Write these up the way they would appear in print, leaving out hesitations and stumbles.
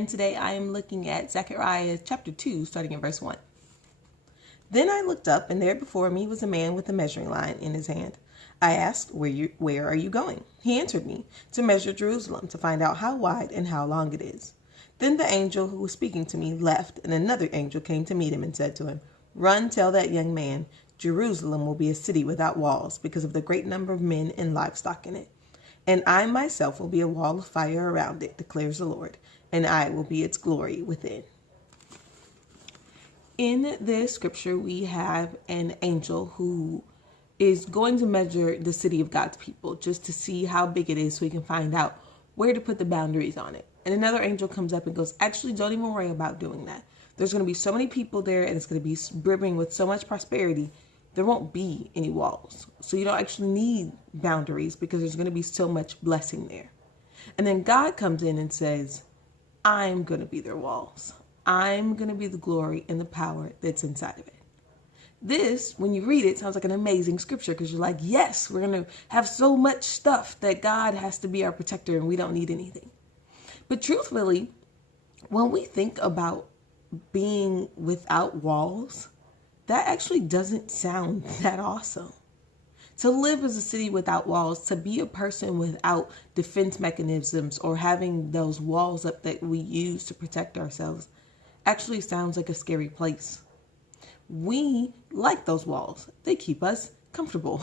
and today I am looking at Zechariah chapter 2, starting in verse 1. Then I looked up, and there before me was a man with a measuring line in his hand. I asked, where are you going? He answered me, to measure Jerusalem, to find out how wide and how long it is. Then the angel who was speaking to me left, and another angel came to meet him and said to him, Run, tell that young man, Jerusalem will be a city without walls, because of the great number of men and livestock in it. And I myself will be a wall of fire around it, declares the Lord, and I will be its glory within. In this scripture, we have an angel who is going to measure the city of God's people just to see how big it is so he can find out where to put the boundaries on it. And another angel comes up and goes, actually, don't even worry about doing that. There's going to be so many people there, and it's going to be brimming with so much prosperity. There won't be any walls. So you don't actually need boundaries because there's going to be so much blessing there. And then God comes in and says, I'm going to be their walls. I'm going to be the glory and the power that's inside of it. This, when you read it, sounds like an amazing scripture because you're like, yes, we're going to have so much stuff that God has to be our protector and we don't need anything. But truthfully, when we think about being without walls, that actually doesn't sound that awesome. To live as a city without walls, to be a person without defense mechanisms or having those walls up that we use to protect ourselves actually sounds like a scary place. We like those walls. They keep us comfortable.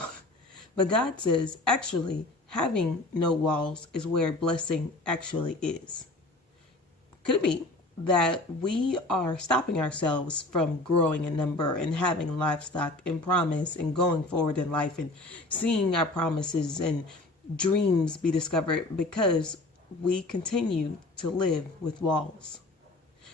But God says, actually, having no walls is where blessing actually is. Could it be that we are stopping ourselves from growing in number and having livestock and promise and going forward in life and seeing our promises and dreams be discovered because we continue to live with walls?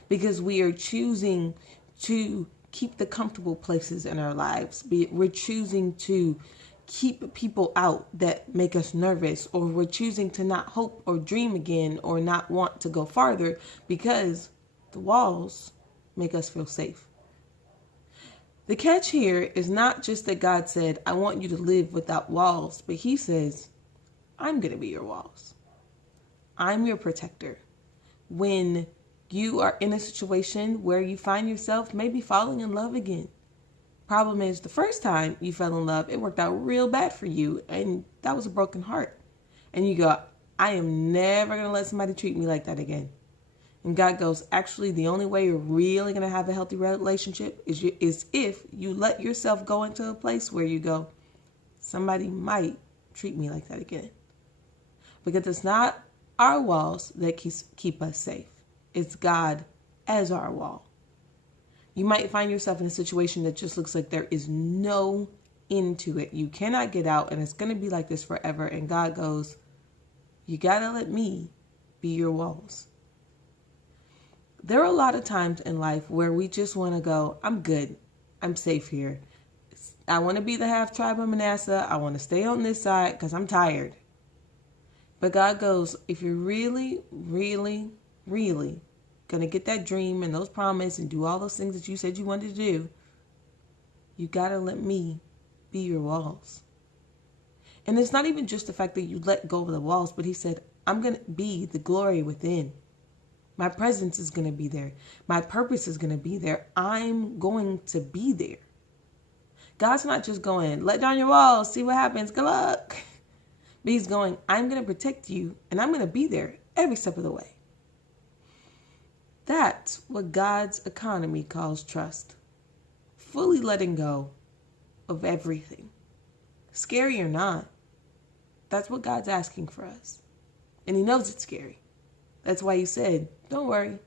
Because we are choosing to keep the comfortable places in our lives. We're choosing to keep people out that make us nervous, or we're choosing to not hope or dream again or not want to go farther because the walls make us feel safe. The catch here is not just that God said, I want you to live without walls, but he says, I'm going to be your walls. I'm your protector. When you are in a situation where you find yourself maybe falling in love again. Problem is, the first time you fell in love, it worked out real bad for you, and that was a broken heart. And you go, I am never going to let somebody treat me like that again. And God goes, actually, the only way you're really going to have a healthy relationship is if you let yourself go into a place where you go, somebody might treat me like that again. Because it's not our walls that keep us safe. It's God as our wall. You might find yourself in a situation that just looks like there is no end to it. You cannot get out, and it's going to be like this forever. And God goes, you got to let me be your walls. There are a lot of times in life where we just want to go, I'm good. I'm safe here. I want to be the half tribe of Manasseh. I want to stay on this side because I'm tired. But God goes, if you're really, really, really going to get that dream and those promises and do all those things that you said you wanted to do, you got to let me be your walls. And it's not even just the fact that you let go of the walls, but he said, I'm going to be the glory within. My presence is going to be there. My purpose is going to be there. I'm going to be there. God's not just going, let down your walls, see what happens, good luck. But he's going, I'm going to protect you, and I'm going to be there every step of the way. That's what God's economy calls trust. Fully letting go of everything. Scary or not, that's what God's asking for us. And he knows it's scary. That's why he said, don't worry,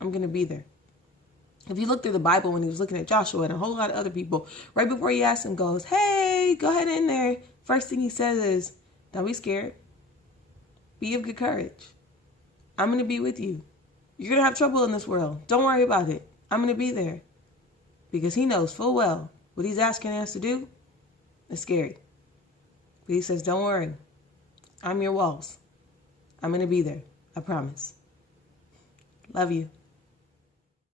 I'm going to be there. If you look through the Bible when he was looking at Joshua and a whole lot of other people, right before he asked him, goes, hey, go ahead in there. First thing he says is, don't be scared. Be of good courage. I'm going to be with you. You're going to have trouble in this world. Don't worry about it. I'm going to be there. Because he knows full well what he's asking us to do is scary. But he says, don't worry. I'm your walls. I'm going to be there. I promise. Love you.